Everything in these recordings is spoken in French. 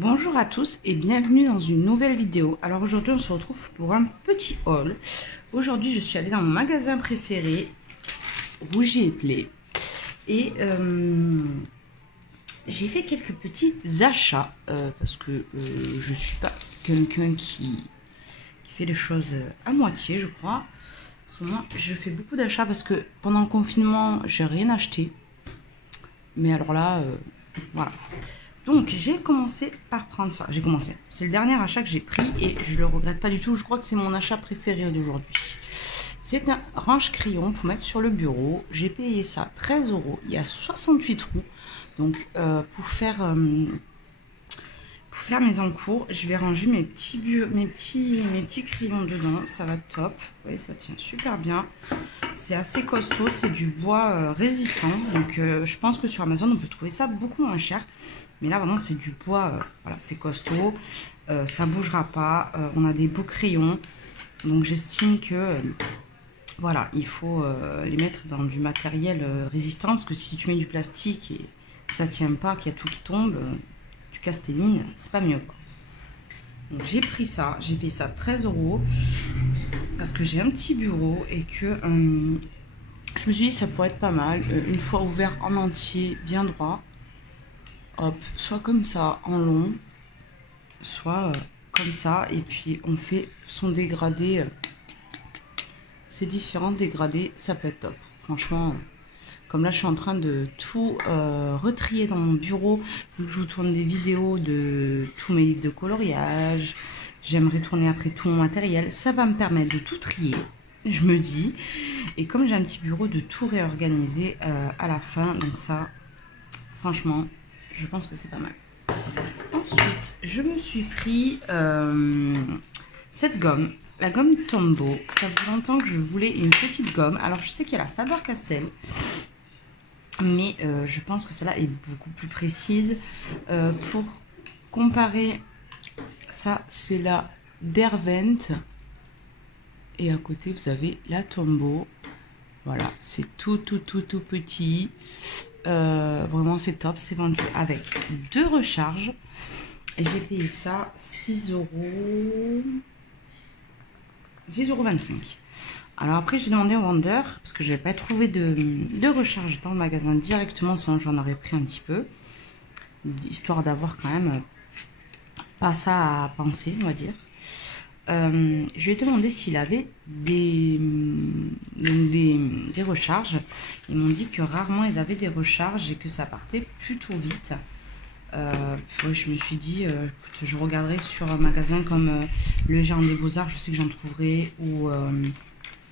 Bonjour à tous et bienvenue dans une nouvelle vidéo. Alors aujourd'hui on se retrouve pour un petit haul. Aujourd'hui je suis allée dans mon magasin préféré, Rougier et Play. Et j'ai fait quelques petits achats parce que je suis pas quelqu'un qui fait les choses à moitié, je crois. En ce moment je fais beaucoup d'achats parce que pendant le confinement j'ai rien acheté. Mais alors là, voilà. Donc j'ai commencé par prendre ça. C'est le dernier achat que j'ai pris et je le regrette pas du tout. Je crois que c'est mon achat préféré d'aujourd'hui. C'est un range-crayon pour mettre sur le bureau. J'ai payé ça 13 €. Il y a 68 trous. Donc pour faire mes encours, je vais ranger mes petits crayons dedans. Ça va top. Vous voyez, ça tient super bien. C'est assez costaud. C'est du bois résistant. Donc je pense que sur Amazon on peut trouver ça beaucoup moins cher. Mais là, vraiment, c'est du bois, voilà, c'est costaud, ça ne bougera pas, on a des beaux crayons. Donc, j'estime que, voilà, il faut les mettre dans du matériel résistant. Parce que si tu mets du plastique et ça ne tient pas, qu'il y a tout qui tombe, tu casses tes lignes, c'est pas mieux, quoi. Donc, j'ai pris ça, j'ai payé ça 13 €. Parce que j'ai un petit bureau et que je me suis dit ça pourrait être pas mal. Une fois ouvert en entier, bien droit. Hop, soit comme ça en long, soit comme ça, et puis on fait son dégradé, ces différents dégradés, ça peut être top. Franchement, comme là je suis en train de tout retrier dans mon bureau, je vous tourne des vidéos de tous mes livres de coloriage, j'aimerais tourner après tout mon matériel, ça va me permettre de tout trier, je me dis, et comme j'ai un petit bureau, de tout réorganiser à la fin, donc ça, franchement, je pense que c'est pas mal. Ensuite, je me suis pris cette gomme, la gomme Tombow. Ça faisait longtemps que je voulais une petite gomme. Alors, je sais qu'il y a la Faber-Castell, mais je pense que celle-là est beaucoup plus précise. Pour comparer, ça, c'est la Derwent. Et à côté, vous avez la Tombow. Voilà, c'est tout petit. Vraiment c'est top, c'est vendu avec 2 recharges et j'ai payé ça 6,25 €. Alors après j'ai demandé au vendeur parce que je n'avais pas trouvé de recharge dans le magasin directement, sinon j'en aurais pris un petit peu, histoire d'avoir quand même pas ça à penser, on va dire. Je lui ai demandé s'il avait des recharges. Ils m'ont dit que rarement ils avaient des recharges et que ça partait plutôt vite. Je me suis dit, écoute, je regarderai sur un magasin comme le Géant des Beaux-Arts, je sais que j'en trouverai, ou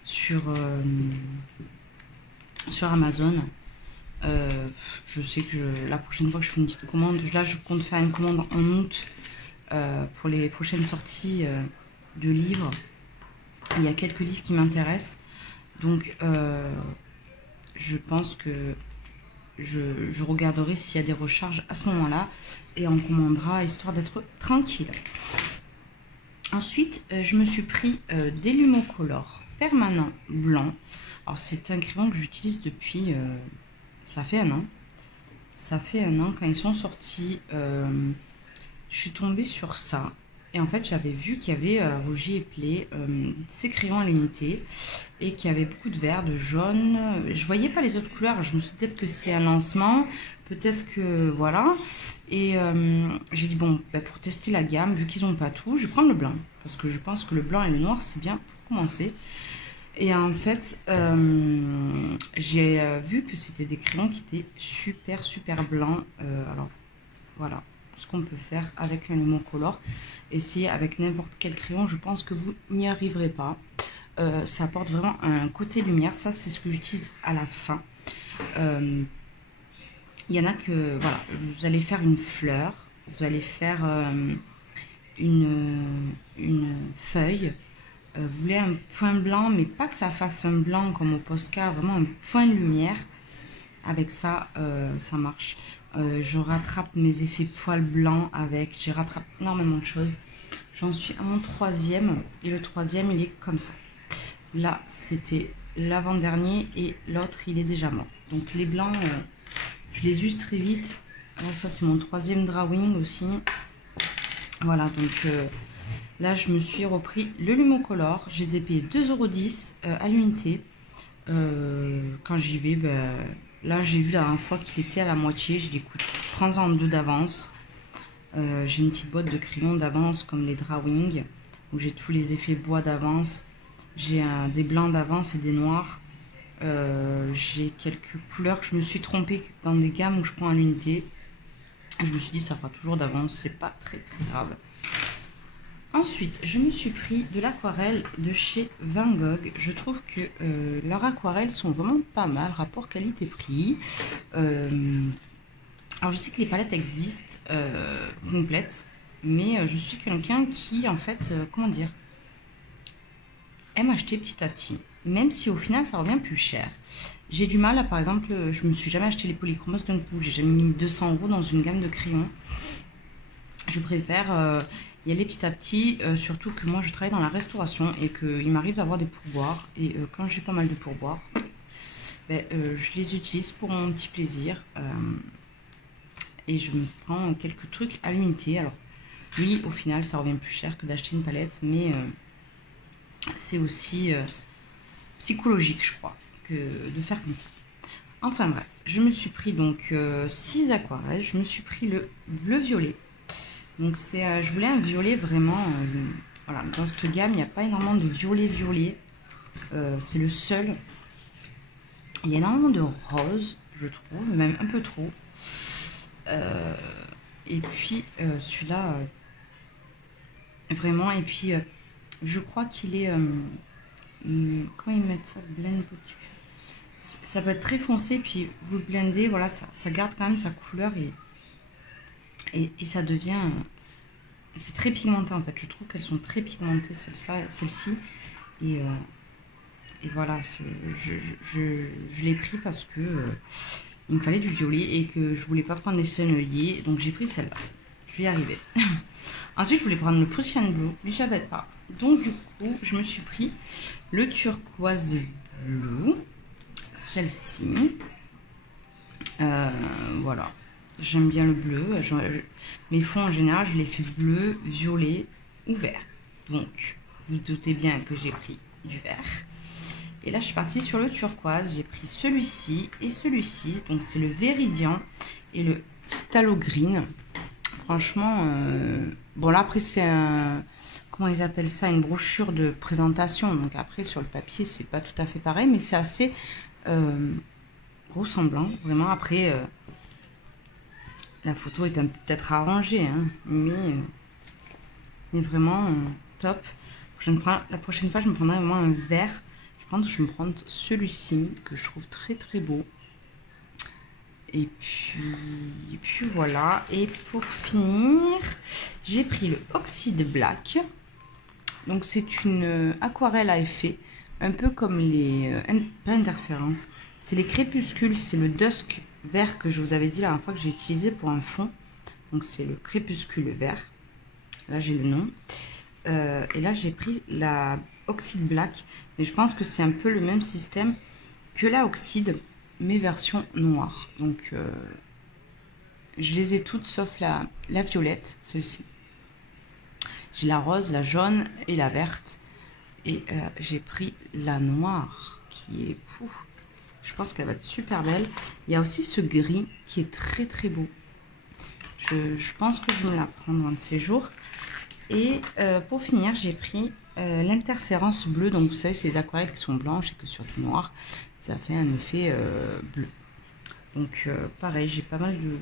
sur Amazon. Je sais que la prochaine fois que je fais une petite commande, là je compte faire une commande en août pour les prochaines sorties de livres. Il y a quelques livres qui m'intéressent, donc je pense que je regarderai s'il y a des recharges à ce moment là et on commandera histoire d'être tranquille. Ensuite je me suis pris des Lumocolor permanent blanc. Alors c'est un crayon que j'utilise depuis ça fait un an quand ils sont sortis. Je suis tombée sur ça. Et en fait, j'avais vu qu'il y avait Rougier et Play, ces crayons à l'unité, et qu'il y avait beaucoup de vert, de jaune. Je voyais pas les autres couleurs. Je me suis dit peut-être que c'est un lancement, peut-être que voilà. Et j'ai dit bon, bah, pour tester la gamme, vu qu'ils n'ont pas tout, je vais prendre le blanc. Parce que je pense que le blanc et le noir, c'est bien pour commencer. Et en fait, j'ai vu que c'était des crayons qui étaient super blancs. Alors, voilà ce qu'on peut faire avec un Lumocolor. Essayez avec n'importe quel crayon, je pense que vous n'y arriverez pas. Ça apporte vraiment un côté lumière. Ça, c'est ce que j'utilise à la fin. Il y en a que, voilà, vous allez faire une fleur, vous allez faire une feuille. Vous voulez un point blanc, mais pas que ça fasse un blanc comme au Posca, vraiment un point de lumière. Avec ça, ça marche. Je rattrape mes effets poils blancs avec, j'ai rattrapé énormément de choses. J'en suis à mon 3e et le 3e il est comme ça. Là c'était l'avant-dernier et l'autre il est déjà mort. Donc les blancs, je les use très vite. Là, ça c'est mon 3e drawing aussi. Voilà, donc là, je me suis repris le Lumocolor. Je les ai payés 2,10 € à l'unité. Quand j'y vais, ben, là, j'ai vu la dernière fois qu'il était à la moitié. J'ai dit, écoute, prends-en 2 d'avance. J'ai une petite boîte de crayons d'avance comme les Drawing, où j'ai tous les effets bois d'avance. J'ai des blancs d'avance et des noirs. J'ai quelques couleurs que je me suis trompée dans des gammes où je prends à l'unité. Je me suis dit, ça fera toujours d'avance, c'est pas très très grave. Ensuite, je me suis pris de l'aquarelle de chez Van Gogh. Je trouve que leurs aquarelles sont vraiment pas mal, rapport qualité-prix. Alors, je sais que les palettes existent complètes, mais je suis quelqu'un qui, en fait, comment dire, aime acheter petit à petit, même si au final ça revient plus cher. J'ai du mal à, par exemple, je me suis jamais acheté les polychromos d'un coup, j'ai jamais mis 200 € dans une gamme de crayons. Je préfère y aller petit à petit, surtout que moi je travaille dans la restauration et qu'il m'arrive d'avoir des pourboires. Et quand j'ai pas mal de pourboires, ben, je les utilise pour mon petit plaisir. Et je me prends quelques trucs à l'unité. Alors oui, au final ça revient plus cher que d'acheter une palette, mais c'est aussi psychologique, je crois, que de faire comme ça. Enfin bref, je me suis pris donc 6 aquarelles. Je me suis pris le bleu-violet. Donc c'est, je voulais un violet vraiment, voilà, dans cette gamme, il n'y a pas énormément de violet. C'est le seul. Il y a énormément de rose, je trouve, même un peu trop. Et puis celui-là, vraiment, et puis je crois qu'il est, comment ils mettent ça, blend, ça peut être très foncé, puis vous le blendez, voilà, ça garde quand même sa couleur et ça devient, c'est très pigmenté en fait. Je trouve qu'elles sont très pigmentées, celle-ci, et voilà, je l'ai pris parce que il me fallait du violet et que je voulais pas prendre des senneliers, donc j'ai pris celle-là. Je vais y arriver. Ensuite, je voulais prendre le Prussian Blue, mais je l'avais pas. Donc du coup, je me suis pris le turquoise bleu, celle-ci. Voilà, j'aime bien le bleu. Mes fonds en général, je les fais bleu, violet ou vert. Donc, vous doutez bien que j'ai pris du vert. Et là, je suis partie sur le turquoise. J'ai pris celui-ci et celui-ci. Donc, c'est le Viridian et le Phthalo Green. Franchement, bon là, après, c'est un... Comment ils appellent ça? Une brochure de présentation. Donc, après, sur le papier, c'est pas tout à fait pareil, mais c'est assez ressemblant. Vraiment, après, la photo est peut-être arrangée, hein, mais vraiment top. La prochaine fois, je me prendrai vraiment un vert. Je vais me prendre celui-ci que je trouve très très beau. Et puis voilà. Et pour finir, j'ai pris le Oxide Black. Donc c'est une aquarelle à effet, un peu comme les pas interférences. C'est les crépuscules, c'est le Dusk vert que je vous avais dit la dernière fois que j'ai utilisé pour un fond. Donc c'est le crépuscule vert. Là j'ai le nom. Et là j'ai pris la Oxide Black. Et je pense que c'est un peu le même système que la Oxide, mais version noire. Donc je les ai toutes sauf la violette, celle-ci. J'ai la rose, la jaune et la verte. Et j'ai pris la noire qui est... Pouf, je pense qu'elle va être super belle. Il y a aussi ce gris qui est très très beau. Je pense que je vais me la prendre un de ces jours. Et pour finir, j'ai pris l'interférence bleue. Donc vous savez, c'est les aquarelles qui sont blanches et que sur du noir, ça fait un effet bleu. Donc pareil, j'ai pas mal de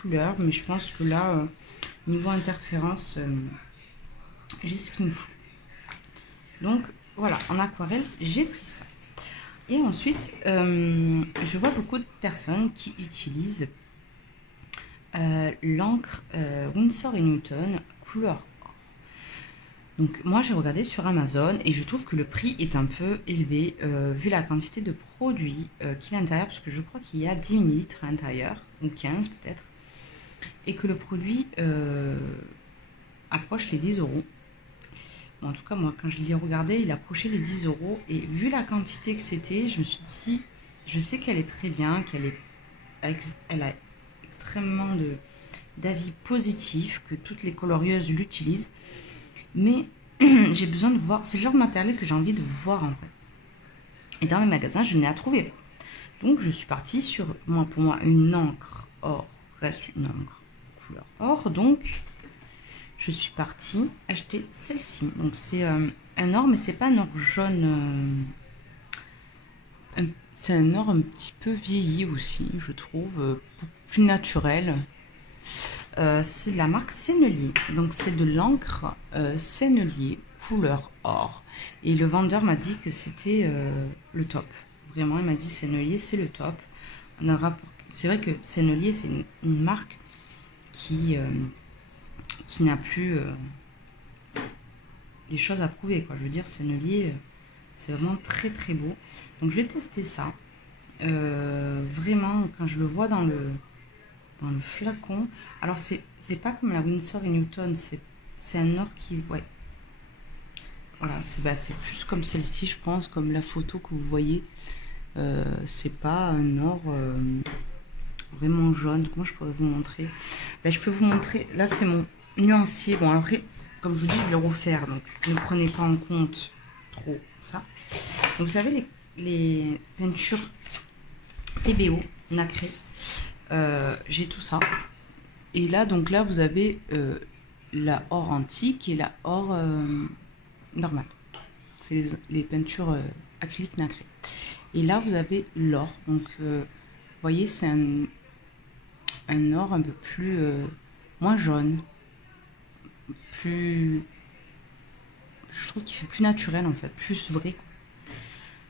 couleurs, mais je pense que là, niveau interférence, j'ai ce qu'il me faut. Donc voilà, en aquarelle, j'ai pris ça. Et ensuite, je vois beaucoup de personnes qui utilisent l'encre Winsor & Newton couleur. Donc moi j'ai regardé sur Amazon et je trouve que le prix est un peu élevé vu la quantité de produits qu'il y a à l'intérieur, parce que je crois qu'il y a 10 ml à l'intérieur, ou 15 peut-être, et que le produit approche les 10 €. Bon, en tout cas moi quand je l'ai regardé, il approchait les 10 € et vu la quantité que c'était, je me suis dit, je sais qu'elle est très bien, elle a extrêmement d'avis positif, que toutes les colorieuses l'utilisent. Mais j'ai besoin de voir, c'est le genre de matériel que j'ai envie de voir en fait. Et dans les magasins, je n'ai à trouver. Donc je suis partie sur, pour moi, une encre or, reste une encre couleur or. Donc je suis partie acheter celle-ci. Donc c'est un or, mais c'est pas un or jaune. C'est un or un petit peu vieilli aussi, je trouve, beaucoup plus naturel. C'est de la marque Sennelier. Donc c'est de l'encre Sennelier couleur or. Et le vendeur m'a dit que c'était le top. Vraiment, il m'a dit Sennelier, c'est le top. C'est vrai que Sennelier, c'est une marque qui n'a plus des choses à prouver, quoi. Je veux dire, Sennelier, c'est vraiment très très beau. Donc je vais tester ça. Vraiment, quand je le vois dans le flacon. Alors c'est pas comme la Winsor & Newton, c'est un or qui, ouais. Voilà, c'est plus comme celle-ci, je pense, comme la photo que vous voyez. C'est pas un or vraiment jaune. Comment je pourrais vous montrer? Ben, je peux vous montrer, là c'est mon nuancier. Bon après, comme je vous dis, je vais le refaire, donc ne prenez pas en compte trop ça. Donc vous savez, les peintures PBO nacrées, j'ai tout ça. Et là, donc là, vous avez la or antique et la or normale. C'est les peintures acryliques nacrées. Et là, vous avez l'or. Donc, vous voyez, c'est un or un peu plus moins jaune, plus, je trouve qu'il fait plus naturel en fait, plus vrai.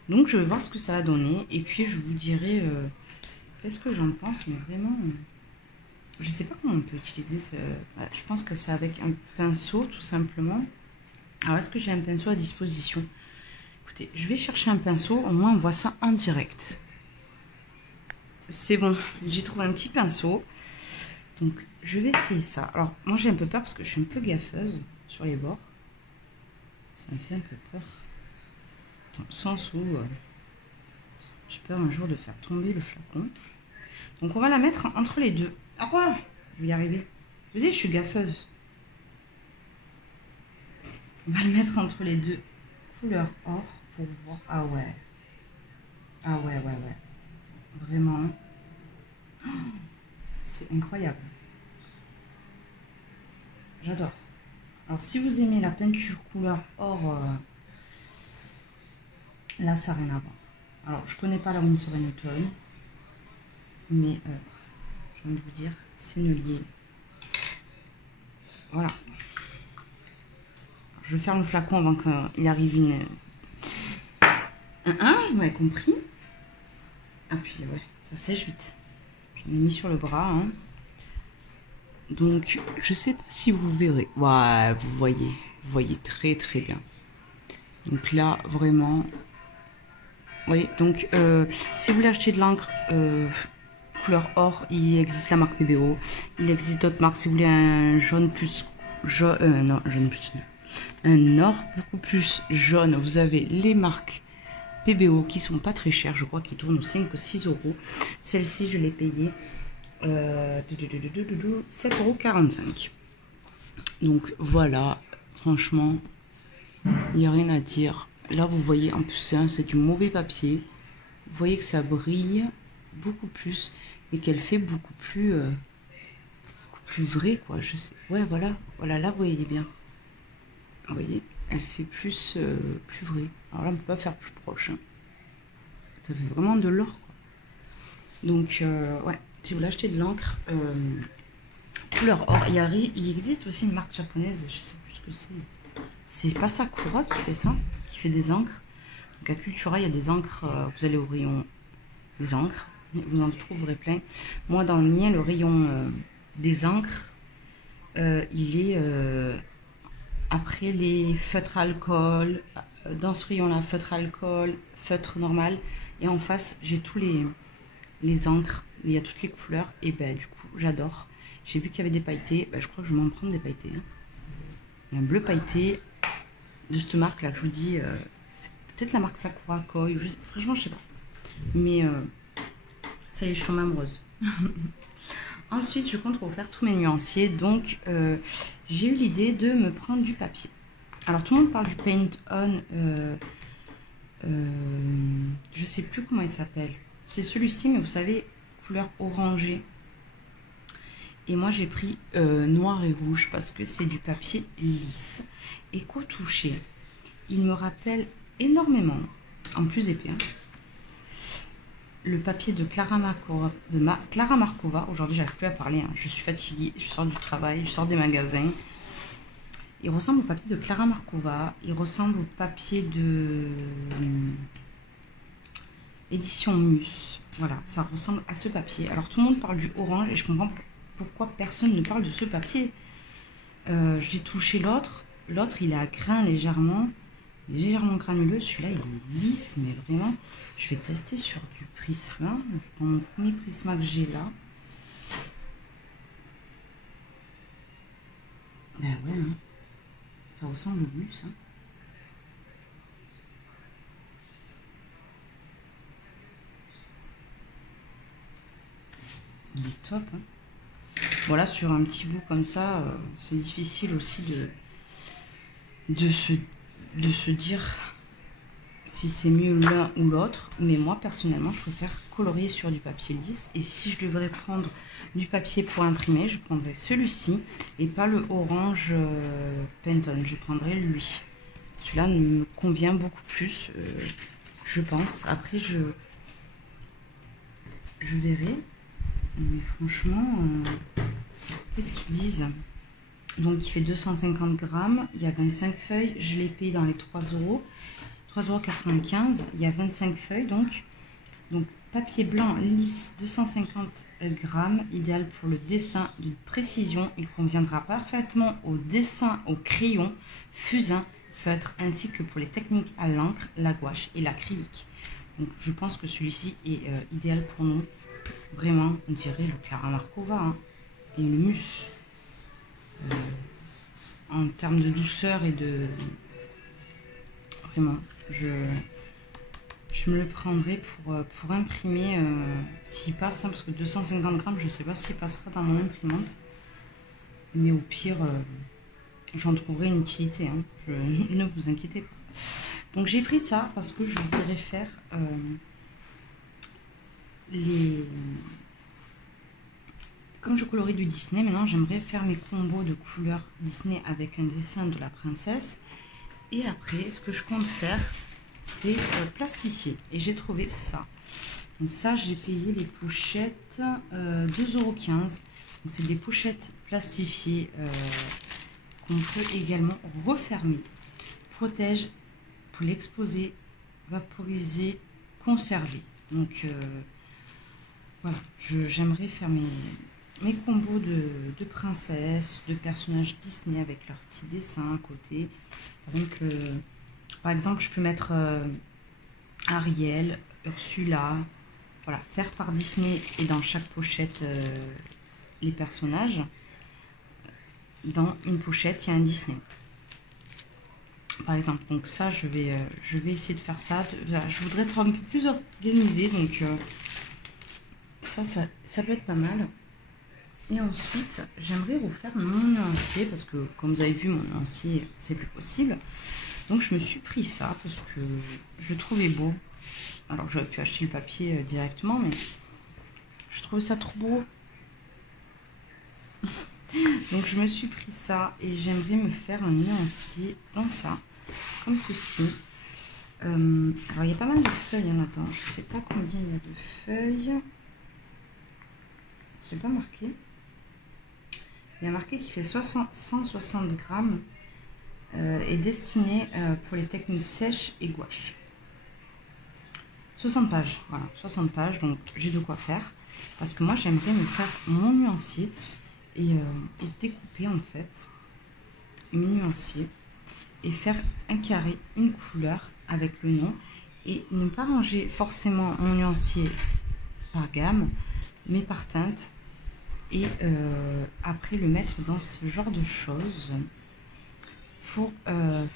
Donc, je vais voir ce que ça va donner et puis je vous dirai qu'est-ce que j'en pense, mais vraiment, je sais pas comment on peut utiliser ce. Je pense que c'est avec un pinceau tout simplement. Alors, est-ce que j'ai un pinceau à disposition? Écoutez, je vais chercher un pinceau, au moins on voit ça en direct. C'est bon, j'ai trouvé un petit pinceau. Donc, je vais essayer ça. Alors, moi j'ai un peu peur parce que je suis un peu gaffeuse sur les bords. Ça me fait un peu peur. Dans le sens où j'ai peur un jour de faire tomber le flacon. Donc, on va la mettre entre les deux. Ah quoi? Je vais y arriver. Je veux dire, je suis gaffeuse. On va le mettre entre les deux couleurs or pour voir. Ah ouais. Ah ouais, ouais, ouais. Vraiment. Oh, c'est incroyable. J'adore. Alors, si vous aimez la peinture couleur or, là, ça n'a rien à voir. Alors, je connais pas la Winsor & Newton, mais j'ai envie de vous dire, Sennelier. Voilà. Je vais faire le flacon avant qu'il arrive une... vous m'avez compris. Ah puis ouais, ça sèche vite. J'en ai mis sur le bras. Hein. Donc, je sais pas si vous verrez. Ouais, vous voyez très très bien. Donc là, vraiment... Oui, donc si vous voulez acheter de l'encre couleur or, il existe la marque PBO. Il existe d'autres marques. Si vous voulez un jaune plus... non, jaune plus... Un or beaucoup plus jaune, vous avez les marques PBO qui sont pas très chères, je crois qu'ils tournent aux 5 ou 6 euros. Celle-ci, je l'ai payée 7,45 €. Donc voilà, franchement, il n'y a rien à dire. Là, vous voyez, en plus, c'est du mauvais papier. Vous voyez que ça brille beaucoup plus et qu'elle fait beaucoup plus vrai, quoi. Je sais. Ouais, voilà, là, vous voyez bien. Vous voyez, elle fait plus vrai. Alors là, on ne peut pas faire plus proche. Hein. Ça fait vraiment de l'or, quoi. Donc, ouais, si vous voulez acheter de l'encre couleur or, il existe aussi une marque japonaise, je sais plus ce que c'est. C'est pas Sakura qui fait ça, qui fait des encres. Donc à Cultura, il y a des encres, vous allez au rayon des encres, vous en trouverez plein. Moi, dans le mien, le rayon des encres, il est... après les feutres alcool, dans ce rayon-là, feutre alcool, feutre normal. Et en face, j'ai tous les encres. Il y a toutes les couleurs. Et ben du coup, j'adore. J'ai vu qu'il y avait des pailletés. Ben, je crois que je vais m'en prendre des pailletés. Hein. Il y a un bleu pailleté de cette marque-là que je vous dis. C'est peut-être la marque Sakura Koi. Franchement, je sais pas. Mais ça y est, je suis amoureuse. Ensuite, je compte refaire tous mes nuanciers. Donc, j'ai eu l'idée de me prendre du papier. Alors, tout le monde parle du Paint On. Je sais plus comment il s'appelle. C'est celui-ci, mais vous savez, couleur orangée. Et moi, j'ai pris noir et rouge parce que c'est du papier lisse. Et qu'au toucher, il me rappelle énormément, en plus épais, hein, le papier de Clara Markova. Aujourd'hui, j'arrive plus à parler. Hein. Je suis fatiguée. Je sors du travail. Je sors des magasins. Il ressemble au papier de Clara Markova. Il ressemble au papier de édition Mus. Voilà, ça ressemble à ce papier. Alors, tout le monde parle du orange et je comprends pourquoi personne ne parle de ce papier. Je l'ai touché l'autre. L'autre, il est à grain légèrement granuleux. Celui-là, il est lisse, mais vraiment, je vais tester sur du Prisma. Je prends mon premier Prisma que j'ai là. Ben ouais, hein. Ça ressemble au bus. Hein. Il est top. Hein. Voilà, sur un petit bout comme ça, c'est difficile aussi de se dire si c'est mieux l'un ou l'autre, mais moi personnellement je préfère colorier sur du papier lisse, et si je devrais prendre du papier pour imprimer, je prendrais celui-ci et pas le orange Pantone, je prendrais lui. Celui-là me convient beaucoup plus, je pense. Après je verrai, mais franchement, qu'est-ce qu'ils disent? Donc il fait 250 grammes, il y a 25 feuilles, je l'ai payé dans les 3 euros. 3,95 €, il y a 25 feuilles, donc papier blanc lisse 250 grammes, idéal pour le dessin de précision. Il conviendra parfaitement au dessin au crayon, fusain, feutre, ainsi que pour les techniques à l'encre, la gouache et l'acrylique. Donc je pense que celui-ci est idéal pour nous. Vraiment, on dirait le Clara Markova, hein, et le Mus. En termes de douceur et de... Vraiment, je me le prendrai pour imprimer s'il passe, hein, parce que 250 grammes, je ne sais pas s'il passera dans mon imprimante. Mais au pire, j'en trouverai une utilité. Hein, ne vous inquiétez pas. Donc j'ai pris ça parce que je voudrais faire Comme je colorie du Disney, maintenant j'aimerais faire mes combos de couleurs Disney avec un dessin de la princesse. Et après, ce que je compte faire, c'est plastifier. Et j'ai trouvé ça. Donc ça, j'ai payé les pochettes 2,15 €. Donc c'est des pochettes plastifiées qu'on peut également refermer. Protège pour l'exposer, vaporiser, conserver. Donc voilà, j'aimerais faire mes combos de princesses, de personnages Disney avec leurs petits dessins à côté. Donc, par exemple, je peux mettre Ariel, Ursula, voilà, faire par Disney et dans chaque pochette les personnages. Dans une pochette, il y a un Disney. Par exemple, donc ça, je vais essayer de faire ça. Je voudrais être un peu plus organisée, donc ça peut être pas mal. Et ensuite, j'aimerais refaire mon nuancier parce que, comme vous avez vu, mon nuancier, c'est plus possible. Donc, je me suis pris ça parce que je le trouvais beau. Alors, j'aurais pu acheter le papier directement, mais je trouvais ça trop beau. Donc, je me suis pris ça et j'aimerais me faire un nuancier dans ça, comme ceci. Alors, il y a pas mal de feuilles. Hein, attends, je sais pas combien il y a de feuilles. C'est pas marqué. Il y a marqué qu'il fait 160 grammes et destiné pour les techniques sèches et gouache. 60 pages, voilà, 60 pages, donc j'ai de quoi faire. Parce que moi, j'aimerais me faire mon nuancier et découper en fait mes nuanciers et faire un carré, une couleur avec le nom et ne pas ranger forcément mon nuancier par gamme, mais par teinte. Et après le mettre dans ce genre de choses pour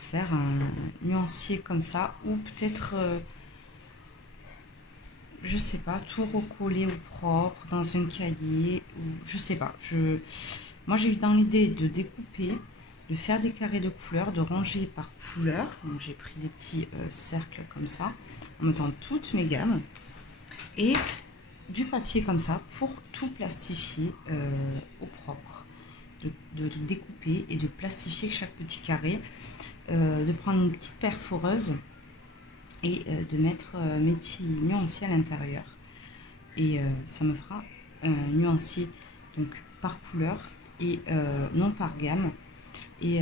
faire un nuancier comme ça, ou peut-être je sais pas, tout recoller au propre dans un cahier, ou je sais pas. Moi j'ai eu dans l'idée de découper, de faire des carrés de couleurs, de ranger par couleur. Donc j'ai pris des petits cercles comme ça, en mettant toutes mes gammes, et du papier comme ça pour tout plastifier au propre. De découper et de plastifier chaque petit carré, de prendre une petite perforeuse et de mettre mes petits nuanciers à l'intérieur. Et ça me fera un nuancier donc par couleur et non par gamme. Et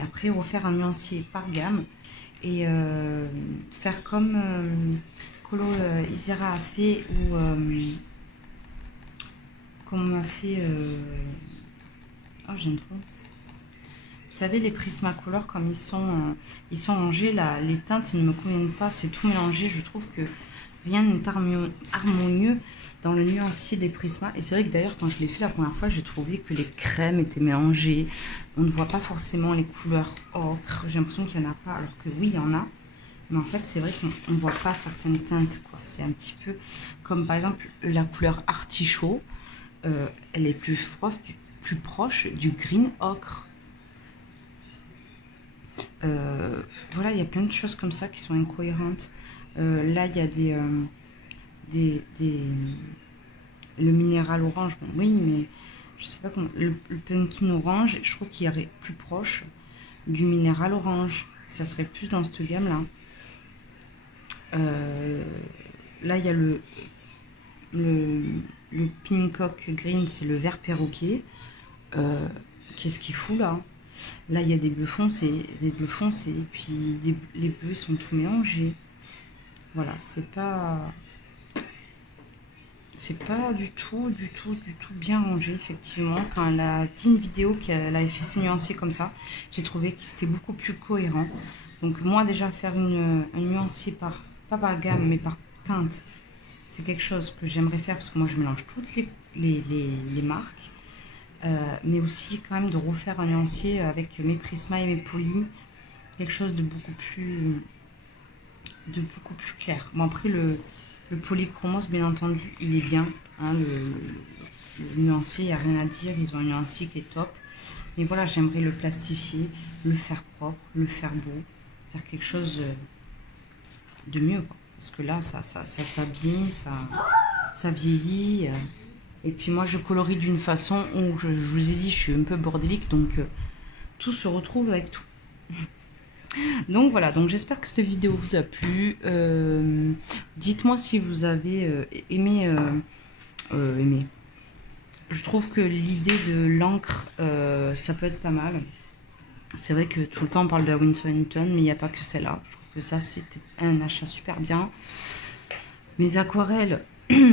après refaire un nuancier par gamme et faire comme Colo Isera a fait, ou comme on a fait... oh, j'aime trop. Vous savez, les Prismacolor, comme ils sont rangés, là, les teintes ne me conviennent pas, c'est tout mélangé. Je trouve que rien n'est harmonieux dans le nuancier des Prisma. Et c'est vrai que d'ailleurs, quand je l'ai fait la première fois, j'ai trouvé que les crèmes étaient mélangées. On ne voit pas forcément les couleurs ocre. J'ai l'impression qu'il n'y en a pas, alors que oui, il y en a. Mais en fait, c'est vrai qu'on ne voit pas certaines teintes, quoi. C'est un petit peu comme, par exemple, la couleur artichaut. Elle est plus proche du green ocre. Voilà, il y a plein de choses comme ça qui sont incohérentes. Là, il y a le minéral orange. Bon, oui, mais je sais pas comment. Le pumpkin orange, je trouve qu'il est plus proche du minéral orange. Ça serait plus dans cette gamme-là. Là, il y a le peacock green, c'est le vert perroquet. Qu'est-ce qu'il fout là? Là, il y a des bleus foncés, et puis les bleus sont tout mélangés. Voilà, c'est pas du tout bien rangé, effectivement. Quand elle a dit une vidéo qu'elle avait fait ses nuanciers comme ça, j'ai trouvé que c'était beaucoup plus cohérent. Donc moi, déjà, faire un nuancier pas par gamme, mais par teinte, c'est quelque chose que j'aimerais faire, parce que moi, je mélange toutes les marques. Mais aussi quand même de refaire un nuancier avec mes Prisma et mes polis, quelque chose de beaucoup plus clair. Bon, après le polychromos, bien entendu, il est bien, hein, le nuancier, il n'y a rien à dire, ils ont un nuancier qui est top, mais voilà, j'aimerais le plastifier, le faire propre, le faire beau, faire quelque chose de mieux, quoi. Parce que là ça s'abîme, ça vieillit. Et puis moi, je colorie d'une façon où, je vous ai dit, je suis un peu bordélique, donc tout se retrouve avec tout. Donc voilà, donc j'espère que cette vidéo vous a plu. Dites-moi si vous avez aimé. Je trouve que l'idée de l'encre, ça peut être pas mal. C'est vrai que tout le temps on parle de la Winsor & Newton, mais il n'y a pas que celle-là. Je trouve que ça, c'était un achat super bien. Mes aquarelles...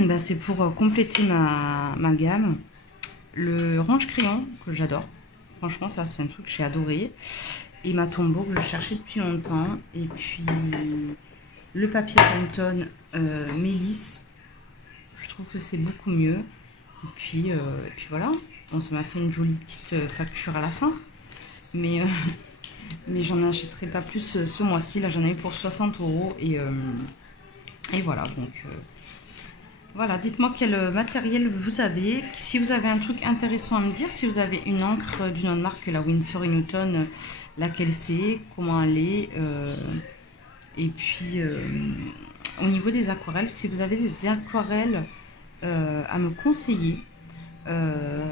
bah, c'est pour compléter ma gamme. Le range crayon que j'adore. Franchement, ça c'est un truc que j'ai adoré. Et ma tombeau que je cherchais depuis longtemps. Et puis le papier Pantone Mélis. Je trouve que c'est beaucoup mieux. Et puis voilà. Bon, ça m'a fait une jolie petite facture à la fin. Mais j'en achèterai pas plus ce mois-ci. Là, j'en ai eu pour 60 €. Et voilà, donc... Voilà, dites-moi quel matériel vous avez. Si vous avez un truc intéressant à me dire, si vous avez une encre d'une autre marque que la Winsor & Newton, laquelle c'est, comment elle est. Et puis, au niveau des aquarelles, si vous avez des aquarelles à me conseiller, un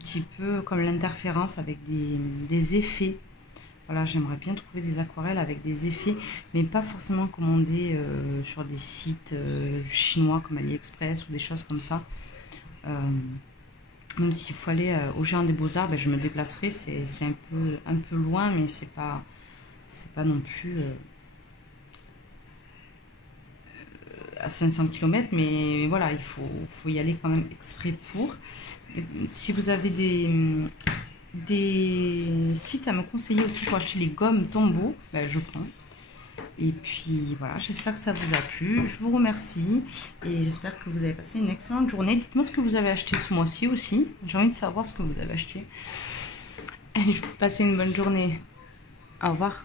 petit peu comme l'interférence avec des effets. Voilà, j'aimerais bien trouver des aquarelles avec des effets, mais pas forcément commandées sur des sites chinois comme AliExpress ou des choses comme ça. Même s'il faut aller au Géant des Beaux-Arts, ben, je me déplacerai. C'est un peu loin, mais c'est pas non plus à 500 km. Mais voilà, il faut y aller quand même exprès pour. Et si vous avez des sites à me conseiller aussi pour acheter les gommes Tombow, ben je prends. Et puis voilà, j'espère que ça vous a plu. Je vous remercie et j'espère que vous avez passé une excellente journée. Dites-moi ce que vous avez acheté ce mois-ci aussi. J'ai envie de savoir ce que vous avez acheté. Allez, passez une bonne journée. Au revoir.